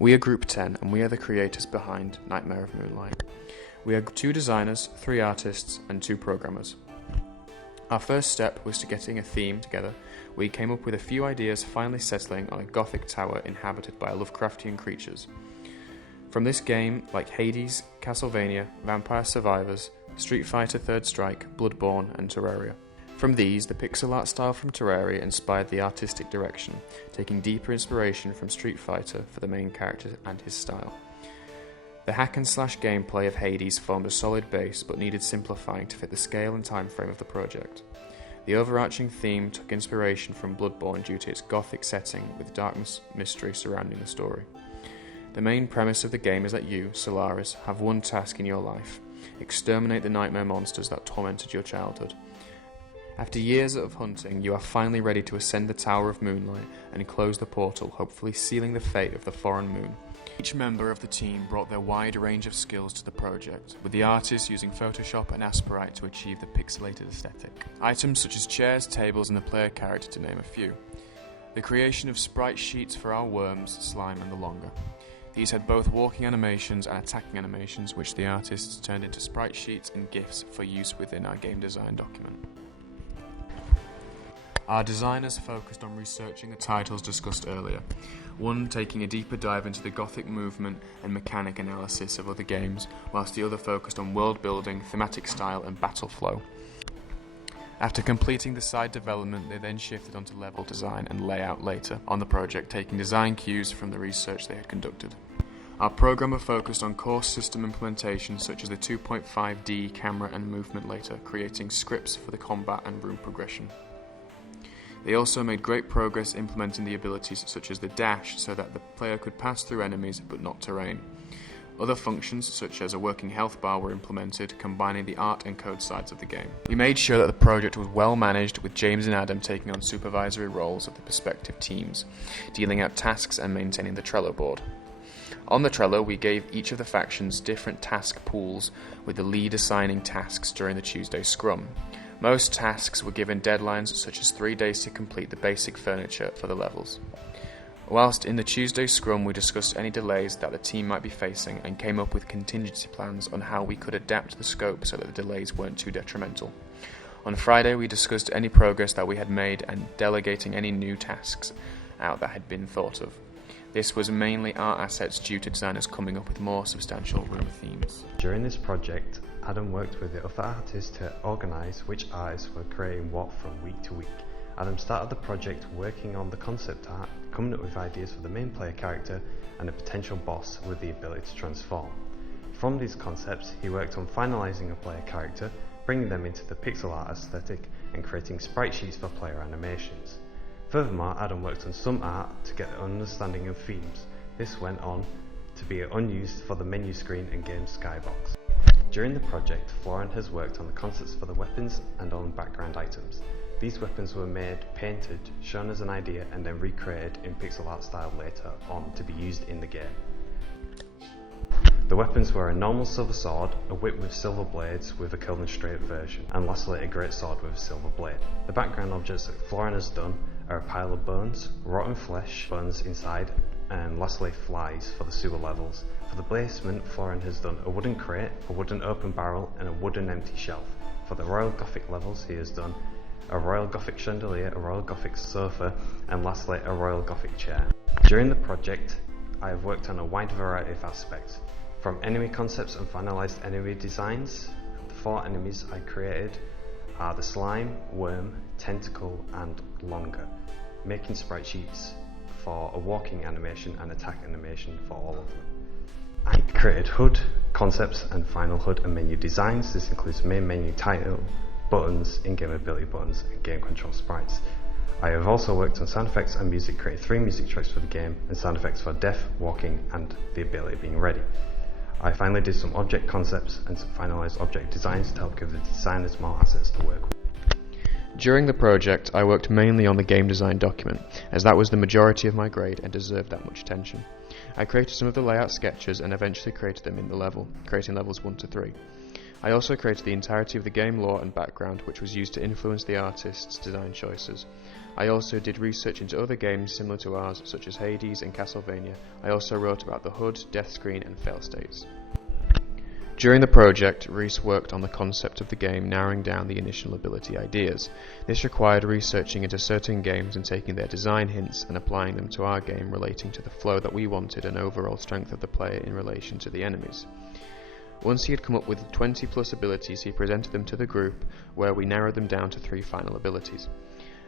We are Group 10 and we are the creators behind Nightmare of Moonlight. We are 2 designers, 3 artists and 2 programmers. Our first step was to getting a theme together. We came up with a few ideas, finally settling on a gothic tower inhabited by Lovecraftian creatures. From this game, like Hades, Castlevania, Vampire Survivors, Street Fighter Third Strike, Bloodborne and Terraria. From these, the pixel art style from Terraria inspired the artistic direction, taking deeper inspiration from Street Fighter for the main character and his style. The hack and slash gameplay of Hades formed a solid base but needed simplifying to fit the scale and time frame of the project. The overarching theme took inspiration from Bloodborne due to its gothic setting with darkness mystery surrounding the story. The main premise of the game is that you, Solaris, have one task in your life: exterminate the nightmare monsters that tormented your childhood. After years of hunting, you are finally ready to ascend the Tower of Moonlight and close the portal, hopefully sealing the fate of the foreign moon. Each member of the team brought their wide range of skills to the project, with the artists using Photoshop and Aspirite to achieve the pixelated aesthetic. Items such as chairs, tables and the player character to name a few. The creation of sprite sheets for our worms, slime and the longer. These had both walking animations and attacking animations, which the artists turned into sprite sheets and GIFs for use within our game design document. Our designers focused on researching the titles discussed earlier, one taking a deeper dive into the gothic movement and mechanic analysis of other games, whilst the other focused on world building, thematic style and battle flow. After completing the side development, they then shifted onto level design and layout later on the project, taking design cues from the research they had conducted. Our programmer focused on core system implementation such as the 2.5D camera and movement later, creating scripts for the combat and room progression. They also made great progress implementing the abilities such as the dash so that the player could pass through enemies but not terrain. Other functions such as a working health bar were implemented, combining the art and code sides of the game. We made sure that the project was well managed, with James and Adam taking on supervisory roles of the respective teams, dealing out tasks and maintaining the Trello board. On the Trello, we gave each of the factions different task pools, with the lead assigning tasks during the Tuesday scrum. Most tasks were given deadlines such as 3 days to complete the basic furniture for the levels. Whilst in the Tuesday scrum we discussed any delays that the team might be facing and came up with contingency plans on how we could adapt the scope so that the delays weren't too detrimental. On Friday we discussed any progress that we had made and delegating any new tasks out that had been thought of. This was mainly art assets due to designers coming up with more substantial room themes. During this project, Adam worked with the other artists to organise which artists were creating what from week to week. Adam started the project working on the concept art, coming up with ideas for the main player character and a potential boss with the ability to transform. From these concepts, he worked on finalising a player character, bringing them into the pixel art aesthetic and creating sprite sheets for player animations. Furthermore, Adam worked on some art to get an understanding of themes. This went on to be unused for the menu screen and game skybox. During the project, Florin has worked on the concepts for the weapons and on background items. These weapons were made, painted, shown as an idea and then recreated in pixel art style later on to be used in the game. The weapons were a normal silver sword, a whip with silver blades with a curled and straight version, and lastly a great sword with a silver blade. The background objects that Florin has done are a pile of bones, rotten flesh, bones inside, and lastly flies for the sewer levels. For the basement, Florin has done a wooden crate, a wooden open barrel and a wooden empty shelf. For the Royal Gothic levels he has done a Royal Gothic chandelier, a Royal Gothic sofa and lastly a Royal Gothic chair. During the project I have worked on a wide variety of aspects, from enemy concepts and finalised enemy designs. The 4 enemies I created are the slime, worm, tentacle and longer, making sprite sheets for a walking animation and attack animation for all of them. I created HUD, concepts and final HUD and menu designs. This includes main menu title, buttons, in-game ability buttons and game control sprites. I have also worked on sound effects and music, created 3 music tracks for the game and sound effects for death, walking and the ability being ready. I finally did some object concepts and some finalised object designs to help give the designers more assets to work with. During the project, I worked mainly on the game design document, as that was the majority of my grade and deserved that much attention. I created some of the layout sketches and eventually created them in the level, creating levels 1 to 3. I also created the entirety of the game lore and background, which was used to influence the artist's design choices. I also did research into other games similar to ours, such as Hades and Castlevania. I also wrote about the HUD, death screen and fail states. During the project, Rhys worked on the concept of the game, narrowing down the initial ability ideas. This required researching into certain games and taking their design hints and applying them to our game, relating to the flow that we wanted and overall strength of the player in relation to the enemies. Once he had come up with 20 plus abilities, he presented them to the group, where we narrowed them down to 3 final abilities.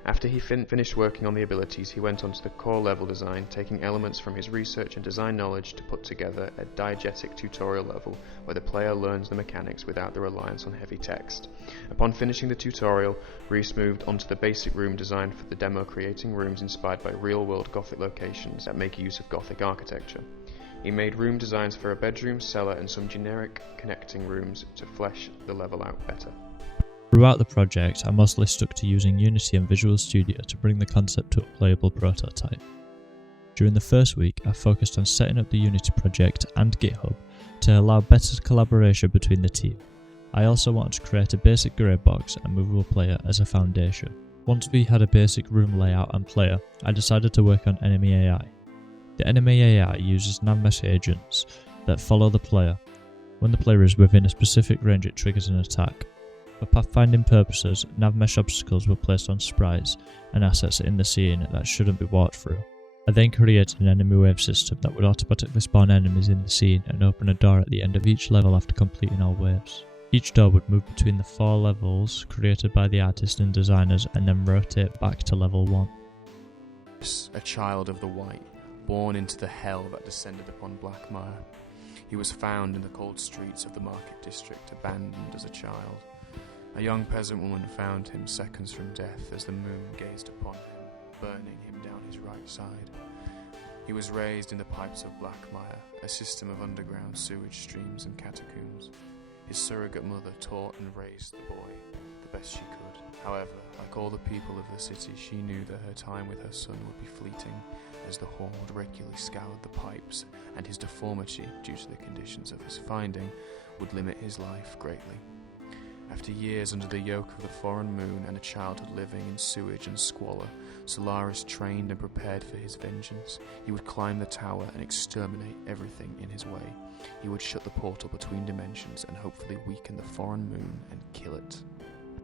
After he finished working on the abilities, he went on to the core level design, taking elements from his research and design knowledge to put together a diegetic tutorial level where the player learns the mechanics without the reliance on heavy text. Upon finishing the tutorial, Rhys moved on to the basic room design for the demo, creating rooms inspired by real-world Gothic locations that make use of Gothic architecture. He made room designs for a bedroom, cellar and some generic connecting rooms to flesh the level out better. Throughout the project, I mostly stuck to using Unity and Visual Studio to bring the concept to a playable prototype. During the first week, I focused on setting up the Unity project and GitHub to allow better collaboration between the team. I also wanted to create a basic grey box and movable player as a foundation. Once we had a basic room layout and player, I decided to work on enemy AI. The enemy AI uses navmesh agents that follow the player. When the player is within a specific range, it triggers an attack. For pathfinding purposes, navmesh obstacles were placed on sprites and assets in the scene that shouldn't be walked through. I then created an enemy wave system that would automatically spawn enemies in the scene and open a door at the end of each level after completing all waves. Each door would move between the 4 levels created by the artist and designers and then rotate back to level 1. A child of the white, born into the hell that descended upon Blackmire. He was found in the cold streets of the market district, abandoned as a child. A young peasant woman found him seconds from death as the moon gazed upon him, burning him down his right side. He was raised in the pipes of Blackmire, a system of underground sewage streams and catacombs. His surrogate mother taught and raised the boy the best she could. However, like all the people of the city, she knew that her time with her son would be fleeting, as the horde regularly scoured the pipes, and his deformity, due to the conditions of his finding, would limit his life greatly. After years under the yoke of the foreign moon and a childhood living in sewage and squalor, Solaris trained and prepared for his vengeance. He would climb the tower and exterminate everything in his way. He would shut the portal between dimensions and hopefully weaken the foreign moon and kill it.